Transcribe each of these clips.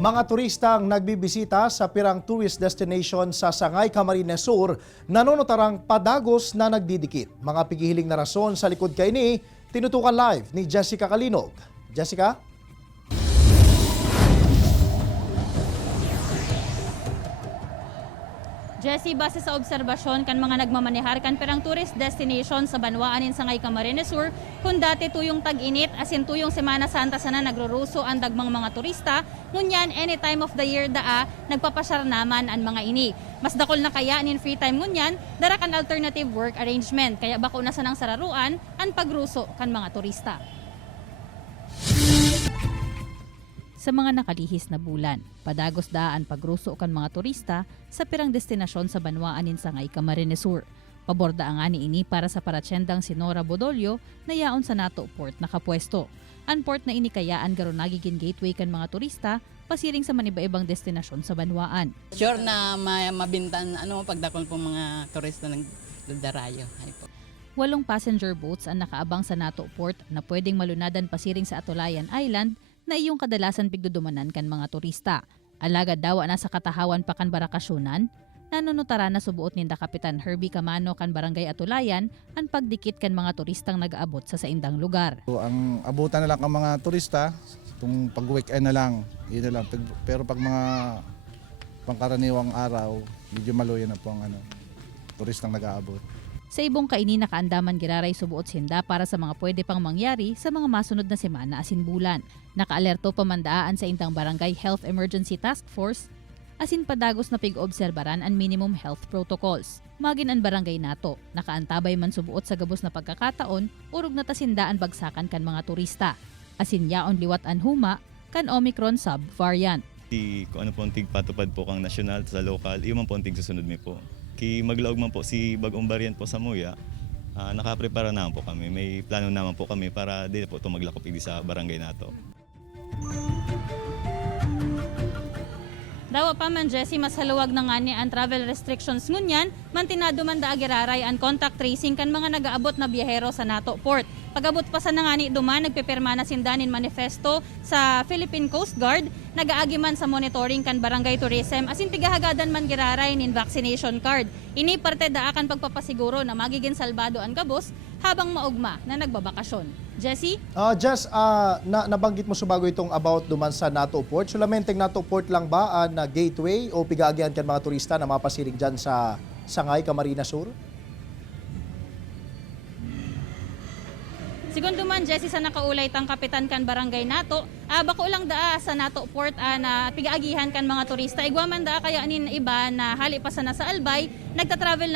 Mga turistang nagbibisita sa pirang tourist destination sa Sangay, Camarines Sur, nanonotarang padagos na nagdidikit. Mga pigihiling na rason sa likod kay ni, tinutukan live ni Jessica Kalinog. Jessica? Jessie, base sa obserbasyon kan mga nagmamanehar kan perang tourist destination sa Banwaan in Sangay, Camarines Sur, kung dati tuyong tag-init asin tuyong Semana Santa sana nagruruso ang dagmang mga turista, ngunyan any time of the year daa nagpapasyar naman ang mga ini. Mas dakol na kaya nin free time ngunyan, dara kan alternative work arrangement, kaya bako na sanang sararuan ang pagruso kan mga turista. Sa mga nakalihis na bulan, padagos daan pagruso kan mga turista sa pirang destinasyon sa Banwaan in Sangay, Camarines Sur. Paborda ang ani ini para sa paratsendang si Nora Bodolio na yaon sa Nato Port nakapwesto. Ang port na ini kayaan garo nagiging gateway kan mga turista pasiring sa maniba-ibang destinasyon sa Banwaan. Sure na mabintan pagdakol po mga turista ng darayo. 8 passenger boats ang nakaabang sa Nato Port na pwedeng malunadan pasiring sa Atulayan Island na iyong kadalasan pigdudumanan kan mga turista. Alagad daw na sa katahawan pa kan barakasyonan, nanunutara na subuot ninda Kapitan Herbie Camano kan Barangay Atulayan ang pagdikit kan mga turistang nag-aabot sa saindang lugar. Ang abutan na lang ang mga turista, itong pag-weekend na lang, yun na lang. Pero pag mga pangkaraniwang araw, medyo maluya na po ang turistang nag-aabot. Sa ibong kaini nakaandaman giraray subuot sinda para sa mga pwede pang mangyari sa mga masunod na semana asin bulan. Nakaalerto pamandaan sa intang Barangay Health Emergency Task Force asin padagos na pig-obserbaran ang minimum health protocols. Magin ang barangay nato, nakaantabay man subuot sa gabos na pagkakataon, urog na tasindaan bagsakan kan mga turista. Asin yaon liwat an huma kan Omicron sub-variant. Kung ano pong tigpatupad po kang nasyonal sa local, iyo man po ang tigsusunod mi po. Maglaog man po si bagong variant po sa Muya, nakaprepara naman po kami. May plano naman po kami para di po ito maglakop sa barangay nato. Dawa pa man Jessie, mas haluwag na nga ni ang travel restrictions ngunyan, mantinado man da agiraray ang contact tracing kan mga nag-aabot na biyahero sa Nato Port. Pag-abot pa sa nangani duman, nagpipirma na sindanin manifesto sa Philippine Coast Guard, nag-aagi man sa monitoring kan barangay tourism, asin tigahagadan man giraray nin vaccination card. Ini parte da akan pagpapasiguro na magiging salbado ang gabos habang maugma na nagbabakasyon. Jessie? Jess, nabanggit mo subago itong about duman sa Nato Port. Sulamenteng Nato Port lang ba na gateway o pigaagian kan mga turista na mapasiring dyan sa Sangay, Camarines Sur? Segundo man Jessie sa nakaulay tang kapitan kan barangay nato, bako lang daa sa Nato Port na pigaagihan kan mga turista. Igwa man daa kaya nin iba na hali pa sana sa Albay, nagta-travel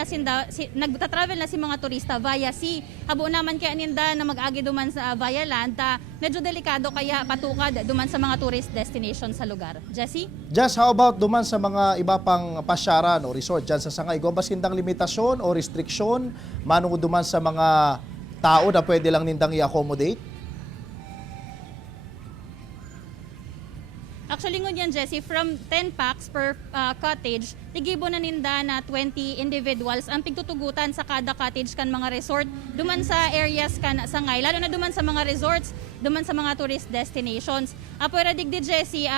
na si mga turista via sea. Habo naman kaya ninda na mag-agi duman sa via land, medyo delikado kaya patukad duman sa mga tourist destination sa lugar. Jessie? Jess, how about duman sa mga iba pang pasyaran o resort dyan sa Sangay? Go ba sindang limitasyon o restriction manungod duman sa mga tao na pwede lang nindang i-accommodate? Actually ngunyan Jessie, from 10 packs per cottage, tigibo na ninda na 20 individuals ang pigtutugutan sa kada cottage kan mga resort duman sa areas kan Sangay, lalo na duman sa mga resorts, duman sa mga tourist destinations. Apoy digdi Jessie,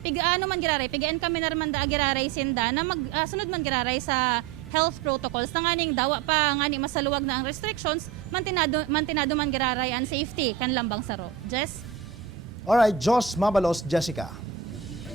pigaan kami narman da agiraray sinda na sunod man giraray sa health protocols na nganing dawa pa ngani masaluwag na ang restrictions, mantinado man giraray ang safety kan lambang saro. Jess? Alright, Jos Mabalos, Jessica.